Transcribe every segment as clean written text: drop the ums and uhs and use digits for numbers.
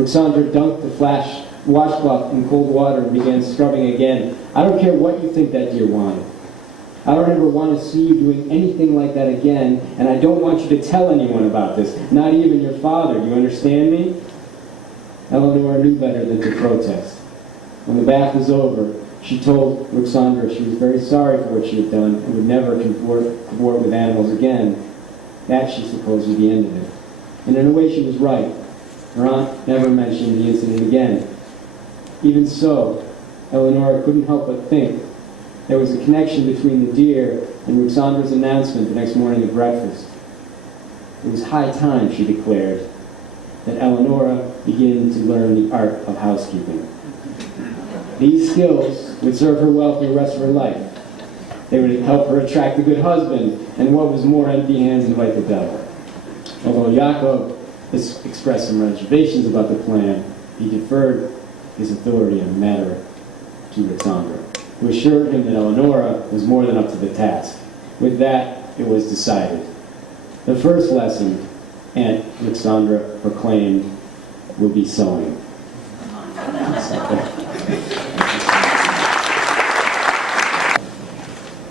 Ruxandra dunked the washcloth in cold water and began scrubbing again. I don't care what you think that deer wanted. I don't ever want to see you doing anything like that again, and I don't want you to tell anyone about this, not even your father. Do you understand me? Eleanor knew better than to protest. When the bath was over, she told Ruxandra she was very sorry for what she had done and would never cavort with animals again. That, she supposed, was the end of it. And in a way she was right. Her aunt never mentioned the incident again. Even so, Eleanor couldn't help but think there was a connection between the deer and Ruxandra's announcement the next morning at breakfast. It was high time, she declared, that Eleonora begin to learn the art of housekeeping. These skills would serve her well for the rest of her life. They would help her attract a good husband, and what was more, empty hands invite the devil. Although Jacob expressed some reservations about the plan, he deferred his authority on the matter to Ruxandra, who assured him that Eleonora was more than up to the task. With that, it was decided. The first lesson, Aunt Ruxandra proclaimed, will be sewing.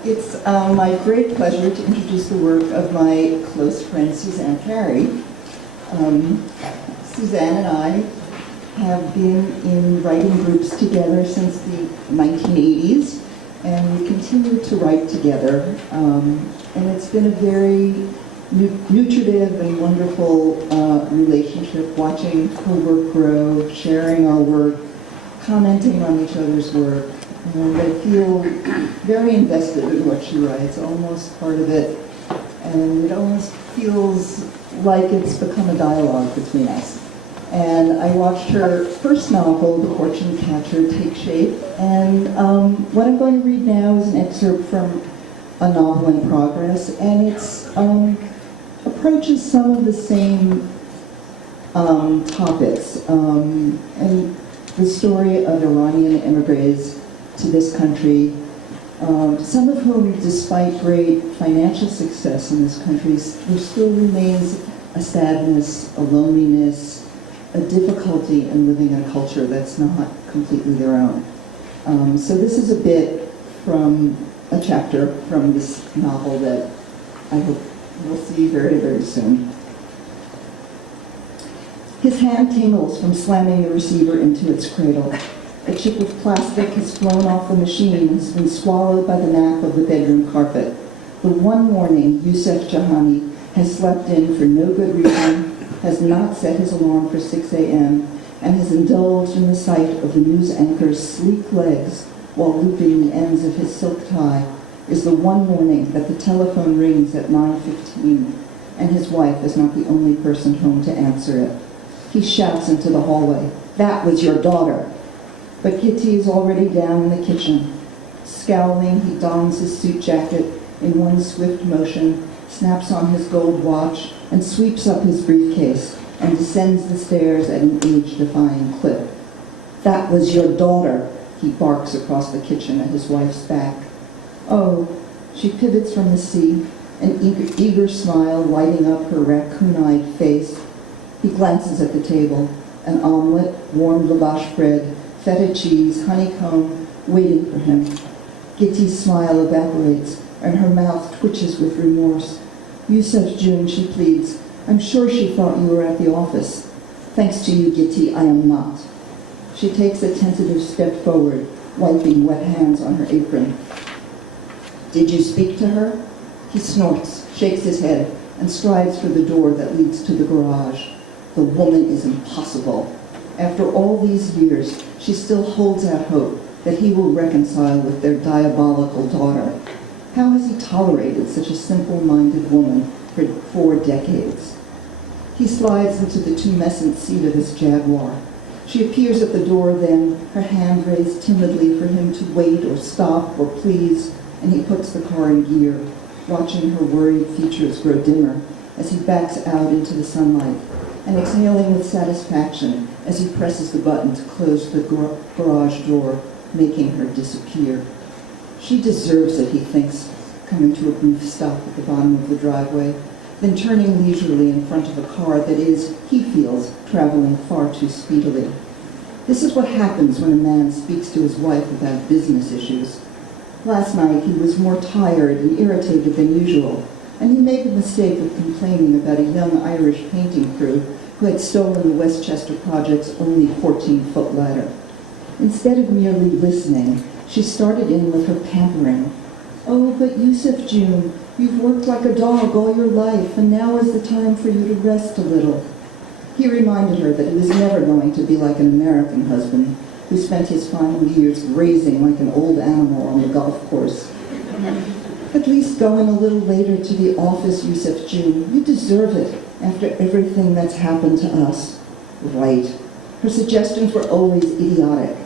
It's my great pleasure to introduce the work of my close friend Susanne Pari. Susanne and I have been in writing groups together since the 1980s, and we continue to write together. And it's been a very nutritive and wonderful relationship, watching her work grow, sharing our work, commenting on each other's work. And I feel very invested in what she writes, almost part of it, and it almost feels like it's become a dialogue between us. And I watched her first novel, The Fortune Catcher, take shape, and what I'm going to read now is an excerpt from a novel in progress, and it's approaches some of the same topics, and the story of Iranian immigrants to this country, some of whom, despite great financial success in this country, there still remains a sadness, a loneliness, a difficulty in living in a culture that's not completely their own. So this is a bit from a chapter from this novel that I hope we'll see very, very soon. His hand tingles from slamming the receiver into its cradle. A chip of plastic has flown off the machine and has been swallowed by the nap of the bedroom carpet. The one morning Yusuf Jahani has slept in for no good reason, has not set his alarm for 6 a.m., and has indulged in the sight of the news anchor's sleek legs while looping the ends of his silk tie, is the one morning that the telephone rings at 9:15, and his wife is not the only person home to answer it. He shouts into the hallway, "That was your daughter!" But Kitty is already down in the kitchen. Scowling, he dons his suit jacket in one swift motion, snaps on his gold watch, and sweeps up his briefcase and descends the stairs at an age-defying clip. "That was your daughter," he barks across the kitchen at his wife's back. "Oh," she pivots from the seat, an eager smile lighting up her raccoon-eyed face. He glances at the table, an omelet, warm lavash bread, feta cheese, honeycomb, waiting for him. Gitti's smile evaporates, and her mouth twitches with remorse. "Yusuf, June," she pleads. "I'm sure she thought you were at the office." "Thanks to you, Gitti, I am not." She takes a tentative step forward, wiping wet hands on her apron. "Did you speak to her?" He snorts, shakes his head, and strides for the door that leads to the garage. The woman is impossible. After all these years, she still holds out hope that he will reconcile with their diabolical daughter. How has he tolerated such a simple-minded woman for 4 decades? He slides into the tumescent seat of his Jaguar. She appears at the door then, her hand raised timidly for him to wait or stop or please, and he puts the car in gear, watching her worried features grow dimmer as he backs out into the sunlight, and exhaling with satisfaction as he presses the button to close the garage door, making her disappear. She deserves it, he thinks, coming to a brief stop at the bottom of the driveway. then turning leisurely in front of a car that is, he feels, traveling far too speedily. This is what happens when a man speaks to his wife about business issues. Last night he was more tired and irritated than usual, and he made the mistake of complaining about a young Irish painting crew who had stolen the Westchester Project's only 14-foot ladder. Instead of merely listening, she started in with her pampering. "Oh, but Yusuf June, you've worked like a dog all your life, and now is the time for you to rest a little." He reminded her that he was never going to be like an American husband who spent his final years grazing like an old animal on the golf course. "At least go in a little later to the office, Yusuf June. You deserve it after everything that's happened to us." Right. Her suggestions were always idiotic.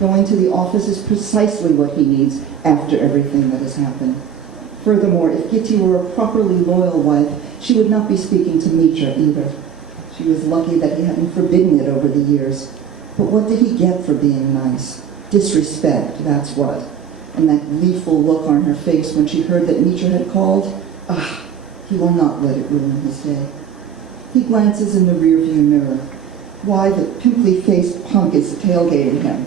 Going to the office is precisely what he needs after everything that has happened. Furthermore, if Kitty were a properly loyal wife, she would not be speaking to Mitra either. She was lucky that he hadn't forbidden it over the years. But what did he get for being nice? Disrespect, that's what. And that gleeful look on her face when she heard that Mitra had called? He will not let it ruin his day. He glances in the rearview mirror. Why, the pimply-faced punk is tailgating him.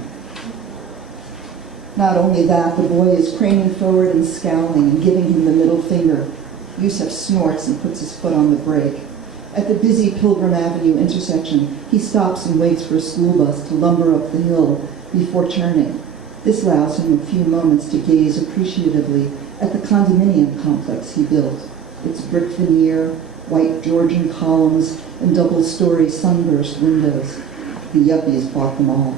Not only that, the boy is craning forward and scowling and giving him the middle finger. Yusuf snorts and puts his foot on the brake. At the busy Pilgrim Avenue intersection, he stops and waits for a school bus to lumber up the hill before turning. This allows him a few moments to gaze appreciatively at the condominium complex he built. Its brick veneer, white Georgian columns, and double-story sunburst windows. The yuppies bought them all.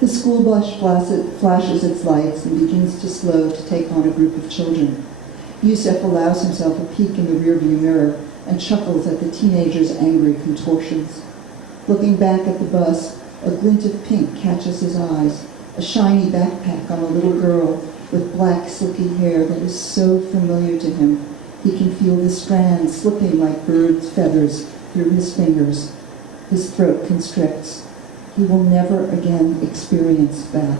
The school bus flashes its lights and begins to slow to take on a group of children. Yusuf allows himself a peek in the rearview mirror and chuckles at the teenager's angry contortions. Looking back at the bus, a glint of pink catches his eyes, a shiny backpack on a little girl with black silky hair that is so familiar to him. He can feel the strands slipping like birds' feathers through his fingers. His throat constricts. He will never again experience that.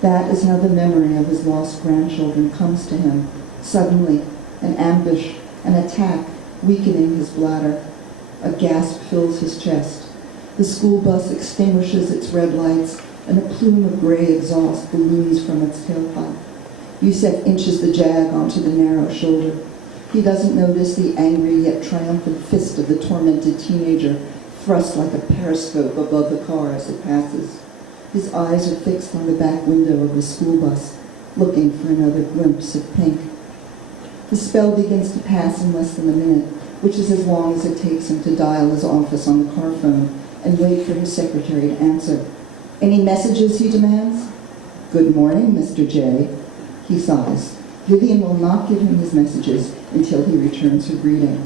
That is how the memory of his lost grandchildren comes to him, suddenly, an ambush, an attack, weakening his bladder. A gasp fills his chest. The school bus extinguishes its red lights, and a plume of gray exhaust balloons from its tailpipe. Yusuf inches the Jag onto the narrow shoulder. He doesn't notice the angry yet triumphant fist of the tormented teenager thrust like a periscope above the car as it passes. His eyes are fixed on the back window of the school bus, looking for another glimpse of pink. The spell begins to pass in less than a minute, which is as long as it takes him to dial his office on the car phone and wait for his secretary to answer. "Any messages?" he demands. "Good morning, Mr. J." He sighs. Vivian will not give him his messages until he returns her greeting.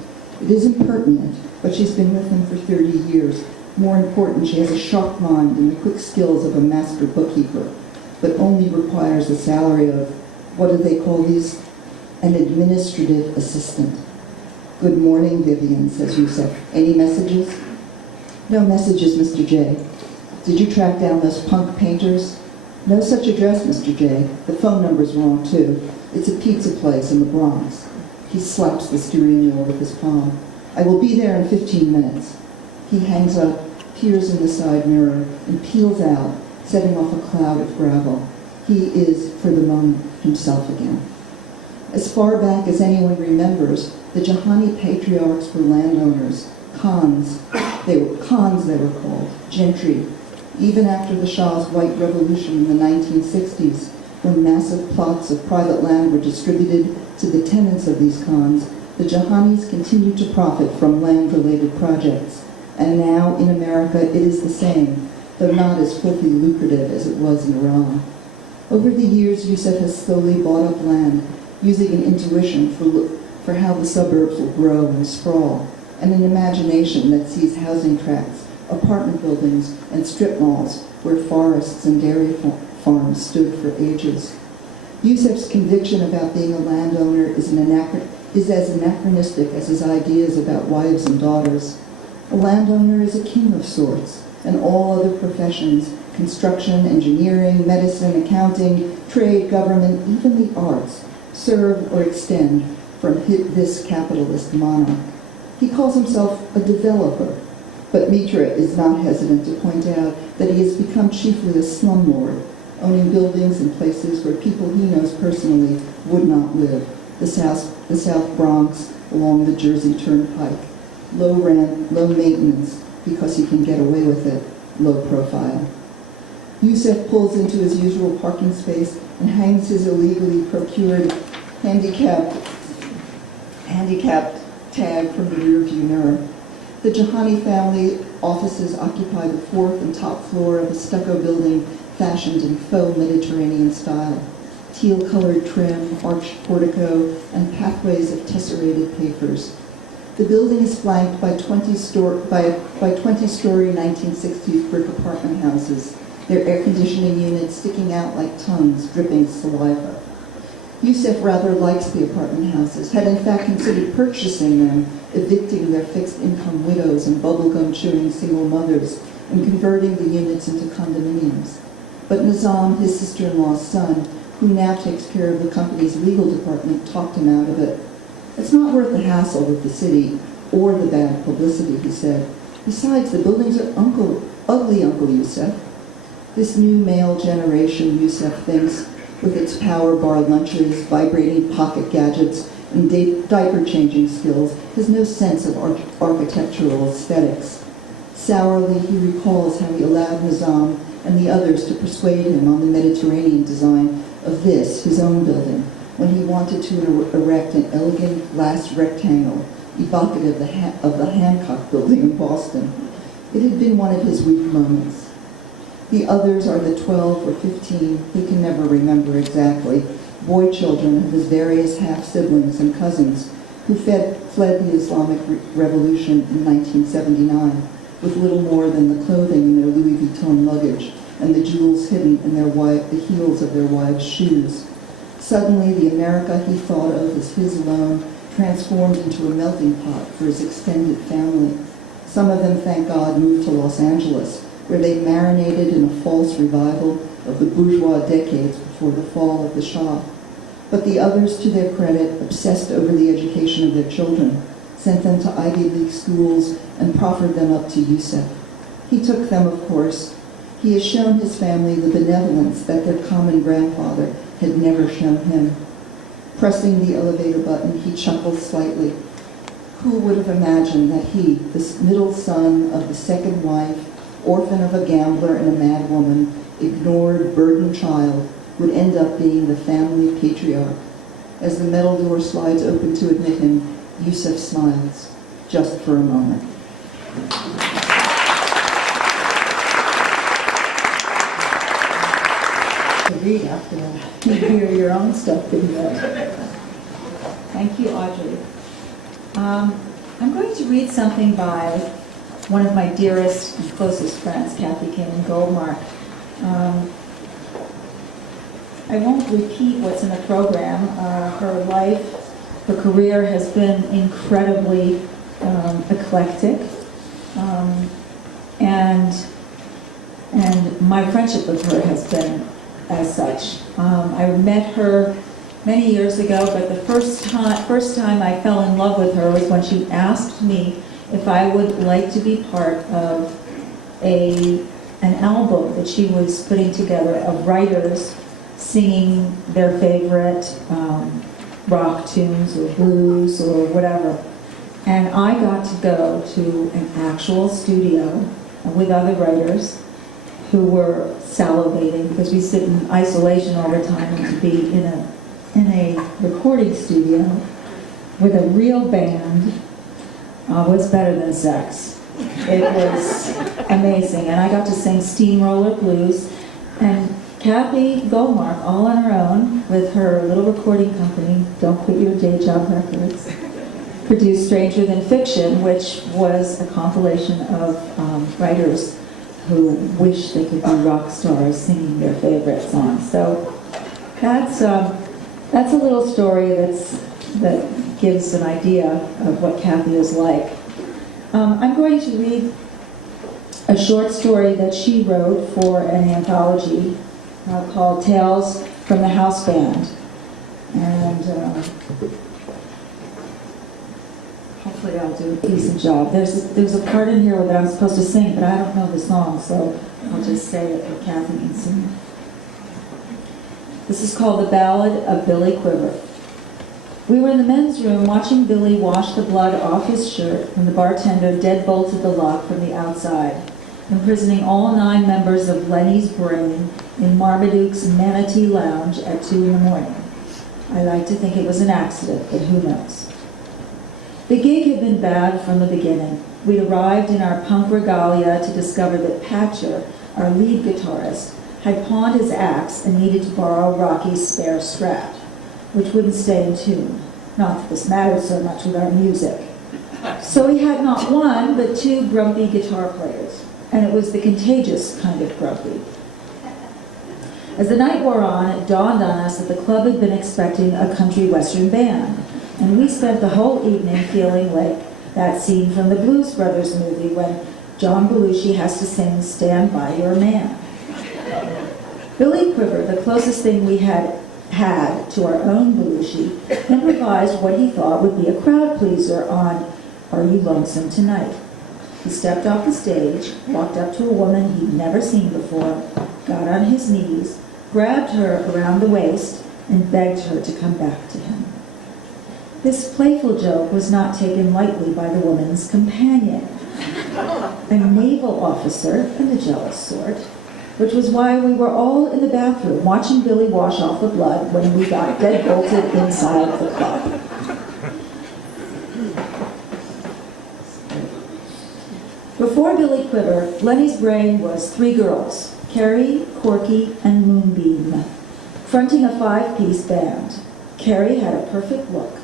It is impertinent, but she's been with him for 30 years. More important, she has a sharp mind and the quick skills of a master bookkeeper, but only requires a salary of, what do they call these? An administrative assistant. "Good morning, Vivian," says Yusuf. "Any messages?" "No messages, Mr. J." "Did you track down those punk painters?" "No such address, Mr. J. The phone number's wrong, too. It's a pizza place in the Bronx." He slaps the steering wheel with his palm. "I will be there in 15 minutes. He hangs up, peers in the side mirror, and peels out, setting off a cloud of gravel. He is, for the moment, himself again. As far back as anyone remembers, the Jahani patriarchs were landowners, khans. They were called, gentry. Even after the Shah's White Revolution in the 1960s, when massive plots of private land were distributed to the tenants of these khans, the Jahanis continued to profit from land-related projects. And now, in America, it is the same, though not as filthy lucrative as it was in Iran. Over the years, Yusuf has slowly bought up land, using an intuition for how the suburbs will grow and sprawl, and an imagination that sees housing tracts, apartment buildings, and strip malls where forests and dairy farms stood for ages. Yusuf's conviction about being a landowner is as anachronistic as his ideas about wives and daughters. A landowner is a king of sorts, and all other professions, construction, engineering, medicine, accounting, trade, government, even the arts, serve or extend from this capitalist monarch. He calls himself a developer, but Mitra is not hesitant to point out that he has become chiefly a slumlord, owning buildings in places where people he knows personally would not live, the South Bronx along the Jersey Turnpike. Low rent, low maintenance, because he can get away with it, low profile. Yusef pulls into his usual parking space and hangs his illegally procured handicapped tag from the rearview mirror. The Jahani family offices occupy the fourth and top floor of a stucco building fashioned in faux Mediterranean style. Teal-colored trim, arched portico, and pathways of tesserated papers. The building is flanked by 20-story 1960s brick apartment houses, their air conditioning units sticking out like tongues dripping saliva. Yusef rather likes the apartment houses, had in fact considered purchasing them, evicting their fixed-income widows and bubblegum-chewing single mothers, and converting the units into condominiums. But Nizam, his sister-in-law's son, who now takes care of the company's legal department, talked him out of it. It's not worth the hassle with the city or the bad publicity, he said. Besides, the buildings are ugly, Uncle Yusef. This new male generation, Yusef thinks, with its power bar lunches, vibrating pocket gadgets, and diaper-changing skills, has no sense of architectural aesthetics. Sourly, he recalls how he allowed Nizam and the others to persuade him on the Mediterranean design of this, his own building, when he wanted to erect an elegant glass rectangle, evocative of the Hancock building in Boston. It had been one of his weak moments. The others are the 12 or 15, he can never remember exactly, boy children of his various half-siblings and cousins who fled the Islamic Revolution in 1979 with little more than the clothing in their Louis Vuitton luggage and the jewels hidden in the heels of their wives' shoes. Suddenly, the America he thought of as his alone transformed into a melting pot for his extended family. Some of them, thank God, moved to Los Angeles, where they marinated in a false revival of the bourgeois decades before the fall of the Shah. But the others, to their credit, obsessed over the education of their children, sent them to Ivy League schools, and proffered them up to Yusef. He took them, of course. He has shown his family the benevolence that their common grandfather had never shown him. Pressing the elevator button, he chuckled slightly. Who would have imagined that he, the middle son of the second wife, orphan of a gambler and a mad woman, ignored, burdened child, would end up being the family patriarch. As the metal door slides open to admit him, Yusef smiles, just for a moment. To read after that. You hear your own stuff in there. Thank you, Audrey. I'm going to read something by one of my dearest and closest friends, Kathi Kamen Goldmark. I won't repeat what's in the program. Her life, her career has been incredibly eclectic, and my friendship with her has been as such. I met her many years ago, but the first time I fell in love with her was when she asked me if I would like to be part of an album that she was putting together of writers singing their favorite rock tunes or blues or whatever. And I got to go to an actual studio with other writers who were salivating because we sit in isolation all the time, and to be in a recording studio with a real band was better than sex. It was amazing. And I got to sing Steamroller Blues, and Kathi Goldmark, all on her own, with her little recording company, Don't Quit Your Day Job Records, produced Stranger Than Fiction, which was a compilation of writers who wish they could be rock stars singing their favorite songs. So that's a little story that gives an idea of what Kathi is like. I'm going to read a short story that she wrote for an anthology called Tales from the House Band. And Hopefully I'll do a decent job. There's a part in here that I'm supposed to sing, but I don't know the song, so I'll just say it for Kathi can sing. This is called The Ballad of Billy Quiver. We were in the men's room watching Billy wash the blood off his shirt when the bartender deadbolted the lock from the outside, imprisoning all 9 members of Lenny's Brain in Marmaduke's Manatee Lounge at 2 in the morning. I like to think it was an accident, but who knows? The gig had been bad from the beginning. We'd arrived in our punk regalia to discover that Patcher, our lead guitarist, had pawned his axe and needed to borrow Rocky's spare Strat, which wouldn't stay in tune. Not that this mattered so much with our music. So he had not one, but 2 grumpy guitar players, and it was the contagious kind of grumpy. As the night wore on, it dawned on us that the club had been expecting a country western band, and we spent the whole evening feeling like that scene from the Blues Brothers movie when John Belushi has to sing Stand By Your Man. Billy Quiver, the closest thing we had to our own Belushi, improvised what he thought would be a crowd pleaser on Are You Lonesome Tonight? He stepped off the stage, walked up to a woman he'd never seen before, got on his knees, grabbed her around the waist, and begged her to come back to him. This playful joke was not taken lightly by the woman's companion, a naval officer and the jealous sort, which was why we were all in the bathroom watching Billy wash off the blood when we got deadbolted inside the club. Before Billy Quiver, Lenny's Brain was 3 girls, Carrie, Corky, and Moonbeam, fronting a 5-piece band. Carrie had a perfect look: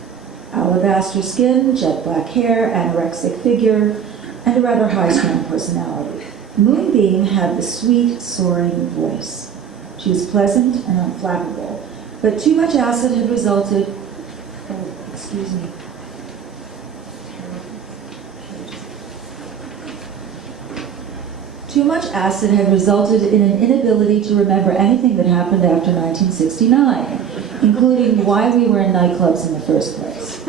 alabaster skin, jet black hair, anorexic figure, and a rather high-strung personality. Moonbeam had the sweet, soaring voice. She was pleasant and unflappable, but too much acid had resulted... Oh, excuse me. Too much acid had resulted in an inability to remember anything that happened after 1969, including why we were in nightclubs in the first place.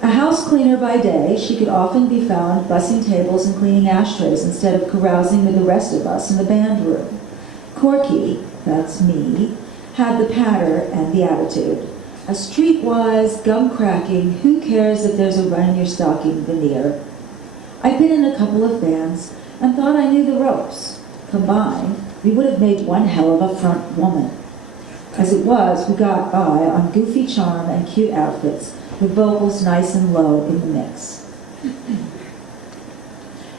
A house cleaner by day, she could often be found bussing tables and cleaning ashtrays instead of carousing with the rest of us in the band room. Corky, that's me, had the patter and the attitude. A streetwise, gum-cracking, who cares if there's a run in your stocking veneer. I'd been in a couple of bands and thought I knew the ropes. Combined, we would have made one hell of a front woman. As it was, we got by on goofy charm and cute outfits, with vocals nice and low in the mix.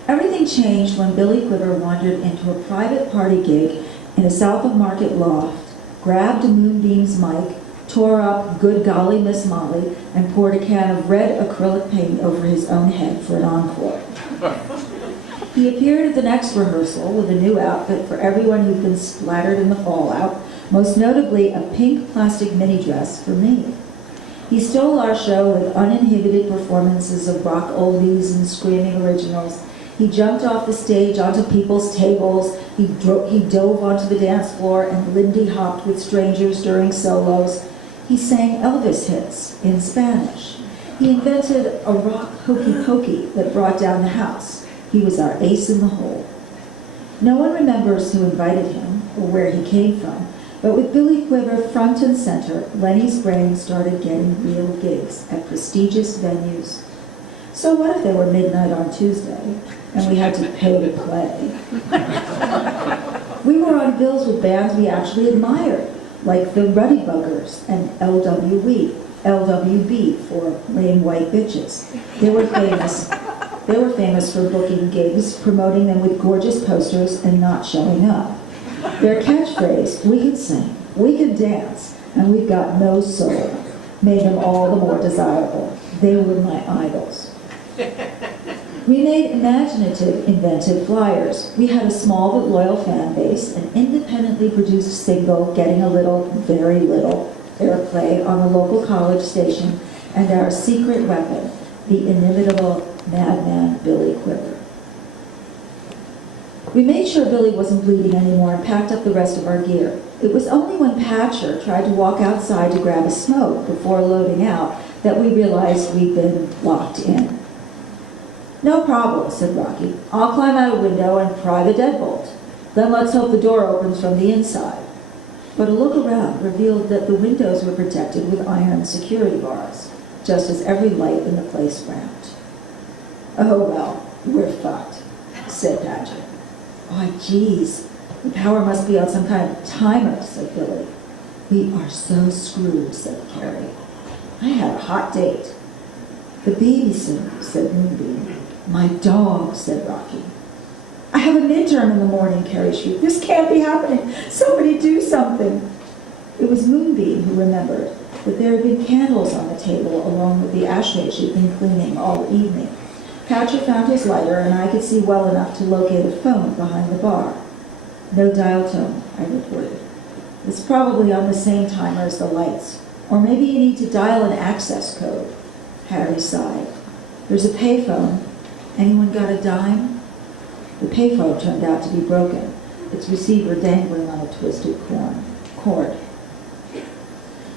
Everything changed when Billy Quiver wandered into a private party gig in a South of Market loft, grabbed a Moonbeam's mic, tore up Good Golly Miss Molly, and poured a can of red acrylic paint over his own head for an encore. He appeared at the next rehearsal with a new outfit for everyone who'd been splattered in the fallout, most notably a pink plastic mini dress for me. He stole our show with uninhibited performances of rock oldies and screaming originals. He jumped off the stage onto people's tables. He dove onto the dance floor and Lindy hopped with strangers during solos. He sang Elvis hits in Spanish. He invented a rock hokey pokey that brought down the house. He was our ace in the hole. No one remembers who invited him or where he came from, but with Billy Quiver front and center, Lenny's Brain started getting real gigs at prestigious venues. So what if they were midnight on Tuesday and we had to pay to play? We were on bills with bands we actually admired, like the Ruddy Buggers and LWB for Lame White Bitches. They were famous for booking gigs, promoting them with gorgeous posters, and not showing up. Their catchphrase, "We can sing, we can dance, and we've got no soul," made them all the more desirable. They were my idols. We made imaginative, inventive flyers. We had a small but loyal fan base, an independently produced single getting a little, very little, airplay on the local college station, and our secret weapon, the inimitable madman Billy Quiver. We made sure Billy wasn't bleeding anymore and packed up the rest of our gear. It was only when Patcher tried to walk outside to grab a smoke before loading out that we realized we'd been locked in. No problem, said Rocky. I'll climb out a window and pry the deadbolt. Then let's hope the door opens from the inside. But a look around revealed that the windows were protected with iron security bars, just as every light in the place frowned. Oh, well, we're fucked, said Patrick. Oh, geez, the power must be on some kind of timer, said Billy. We are so screwed, said Carrie. I had a hot date. The babysitter, said Moonbeam. My dog, said Rocky. I have a midterm in the morning, Carrie shrieked. This can't be happening. Somebody do something. It was Moonbeam who remembered that there had been candles on the table along with the ashtray she'd been cleaning all evening. Patrick found his lighter, and I could see well enough to locate a phone behind the bar. No dial tone, I reported. It's probably on the same timer as the lights. Or maybe you need to dial an access code. Harry sighed. There's a payphone. Anyone got a dime? The payphone turned out to be broken, its receiver dangling on a twisted cord.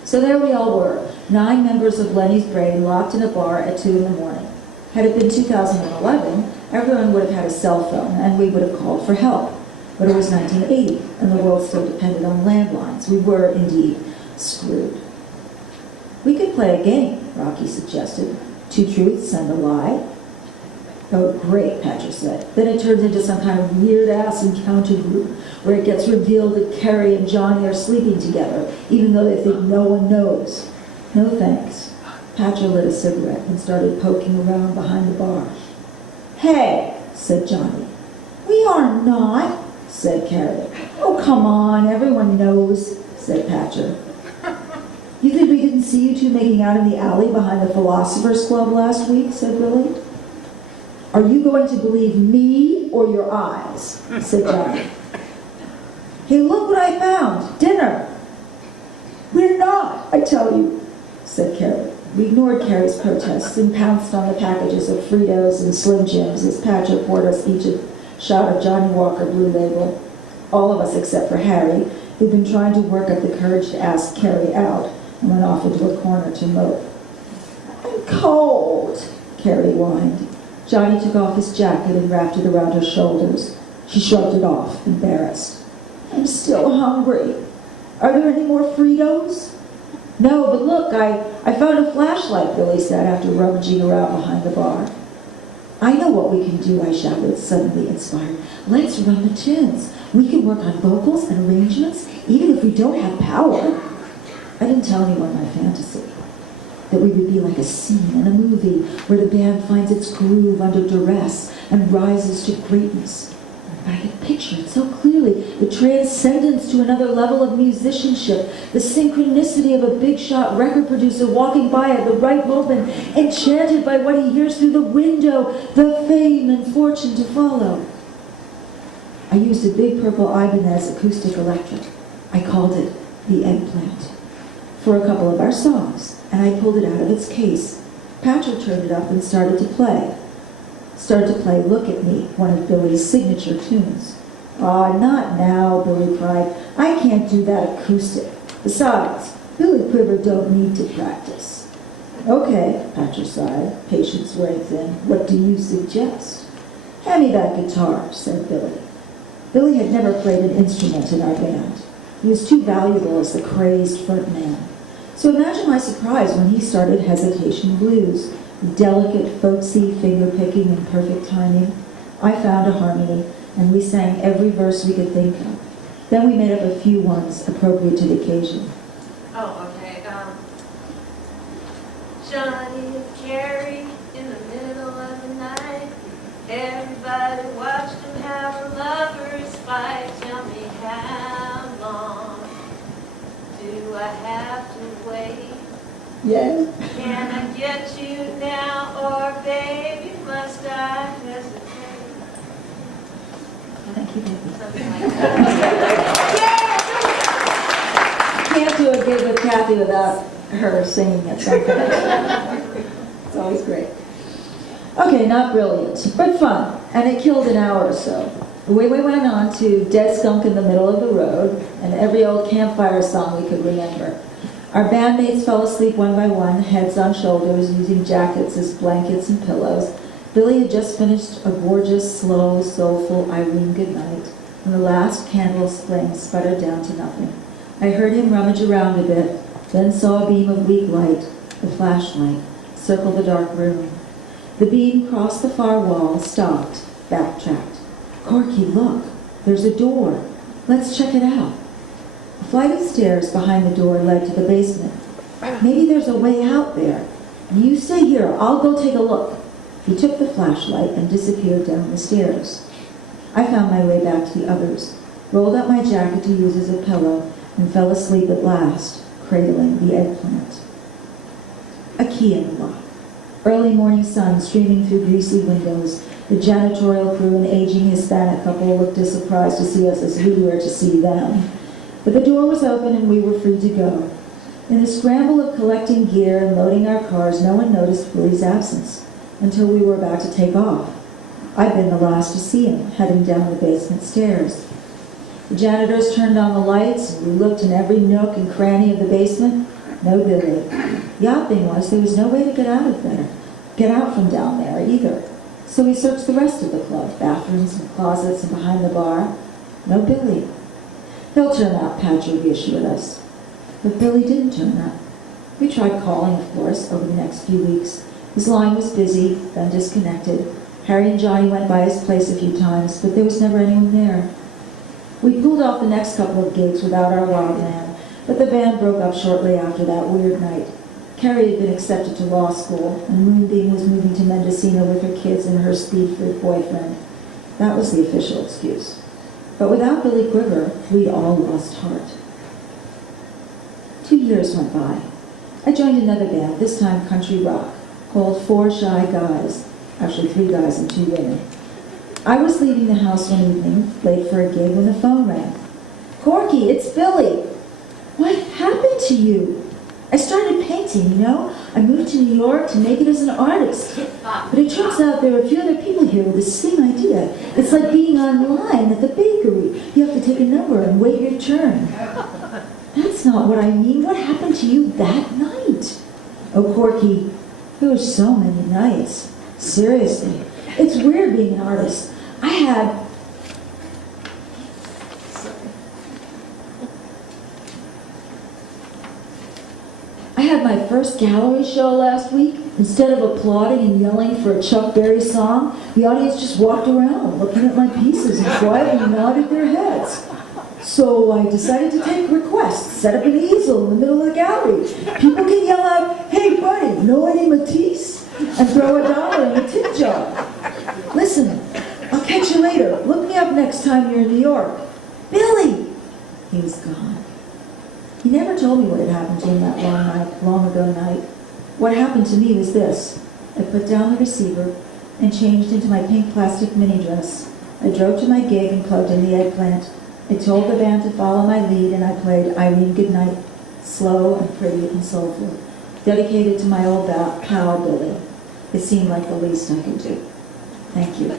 So there we all were, 9 members of Lenny's brain locked in a bar at 2 in the morning. Had it been 2011, everyone would have had a cell phone, and we would have called for help. But it was 1980, and the world still depended on landlines. We were, indeed, screwed. We could play a game, Rocky suggested. 2 truths and a lie. Oh, great, Patrick said. Then it turns into some kind of weird-ass encounter group where it gets revealed that Carrie and Johnny are sleeping together, even though they think no one knows. No thanks. Patrick lit a cigarette and started poking around behind the bar. Hey, said Johnny. We are not, said Carrie. Oh, come on, everyone knows, said Patrick. You think we didn't see you two making out in the alley behind the Philosophers Club last week, said Billy. Are you going to believe me or your eyes, said Johnny. Hey, look what I found, dinner. We're not, I tell you, said Carrie. We ignored Carrie's protests and pounced on the packages of Fritos and Slim Jims as Patrick poured us each a shot of Johnny Walker Blue Label. All of us except for Harry, who'd been trying to work up the courage to ask Carrie out and went off into a corner to mope. I'm cold, Carrie whined. Johnny took off his jacket and wrapped it around her shoulders. She shrugged it off, embarrassed. I'm still hungry. Are there any more Fritos? No, but look, I found a flashlight, Billy said after rummaging around behind the bar. I know what we can do, I shouted, suddenly inspired. Let's run the tunes. We can work on vocals and arrangements, even if we don't have power. I didn't tell anyone my fantasy. That we would be like a scene in a movie where the band finds its groove under duress and rises to greatness. I could picture it so clearly, the transcendence to another level of musicianship, the synchronicity of a big-shot record producer walking by at the right moment, enchanted by what he hears through the window, the fame and fortune to follow. I used a big purple Ibanez acoustic electric. I called it the Eggplant. For a couple of our songs, and I pulled it out of its case. Patrick turned it up and started to play Look at Me, one of Billy's signature tunes. Aw, not now, Billy cried. I can't do that acoustic. Besides, Billy Quiver don't need to practice. Okay, Patrick sighed, patience wearing thin. What do you suggest? Hand me that guitar, said Billy. Billy had never played an instrument in our band. He was too valuable as the crazed front man. So imagine my surprise when he started Hesitation Blues, delicate, folksy finger-picking and perfect timing. I found a harmony, and we sang every verse we could think of. Then we made up a few ones appropriate to the occasion. Oh, okay. Johnny and Carrie in the middle of the night. Everybody watched them have a lover's fight. Tell me how long do I have to wait? Yes. Can I get you now, or baby, must I hesitate? Thank you, baby. Something like that. Can't do a gig with Kathi without her singing at some point. It's always great. Okay, not brilliant, but fun. And it killed an hour or so. We went on to Dead Skunk in the Middle of the Road and every old campfire song we could remember. Our bandmates fell asleep one by one, heads on shoulders, using jackets as blankets and pillows. Billy had just finished a gorgeous, slow, soulful Irene Goodnight, and the last candle's flame sputtered down to nothing. I heard him rummage around a bit, then saw a beam of weak light, the flashlight, circle the dark room. The beam crossed the far wall, stopped, backtracked. "Corky, look, there's a door. Let's check it out." A flight of stairs behind the door led to the basement. "Maybe there's a way out there. You stay here, I'll go take a look." He took the flashlight and disappeared down the stairs. I found my way back to the others, rolled up my jacket to use as a pillow, and fell asleep at last, cradling the eggplant. A key in the lock. Early morning sun streaming through greasy windows. The janitorial crew and aging Hispanic couple looked as surprised to see us as we were to see them. But the door was open and we were free to go. In the scramble of collecting gear and loading our cars, no one noticed Billy's absence until we were about to take off. I'd been the last to see him, heading down the basement stairs. The janitors turned on the lights, and we looked in every nook and cranny of the basement. No Billy. The odd thing was there was no way to get out from down there either. So we searched the rest of the club, bathrooms and closets and behind the bar. No Billy. "He'll turn up," Patrick assured us. But Billy didn't turn up. We tried calling, of course, over the next few weeks. His line was busy, then disconnected. Harry and Johnny went by his place a few times, but there was never anyone there. We pulled off the next couple of gigs without our wild man, but the band broke up shortly after that weird night. Carrie had been accepted to law school, and Moonbeam was moving to Mendocino with her kids and her speed-freak boyfriend. That was the official excuse. But without Billy Quiver, we'd all lost heart. 2 years went by. I joined another band, this time country rock, called Four Shy Guys. Actually, 3 guys and 2 women. I was leaving the house one evening, late for a gig, when the phone rang. "Corky, it's Billy." "What happened to you?" "I started painting, you know. I moved to New York to make it as an artist. But it turns out there are a few other people here with the same idea. It's like being online at the bakery. You have to take a number and wait your turn." "That's not what I mean. What happened to you that night?" "Oh, Corky, there were so many nights. Seriously, it's weird being an artist. I had my first gallery show last week. Instead of applauding and yelling for a Chuck Berry song, the audience just walked around looking at my pieces and quietly nodded their heads. So I decided to take requests, set up an easel in the middle of the gallery. People can yell out, 'Hey buddy, know any Matisse?' and throw $1 in a tip jar. Listen, I'll catch you later. Look me up next time you're in New York. Billy!" He was gone. He never told me what had happened to him that long ago night. What happened to me was this. I put down the receiver and changed into my pink plastic mini dress. I drove to my gig and plugged in the eggplant. I told the band to follow my lead, and I played Irene Goodnight, slow and pretty and soulful, dedicated to my old pal Billy. It seemed like the least I could do. Thank you.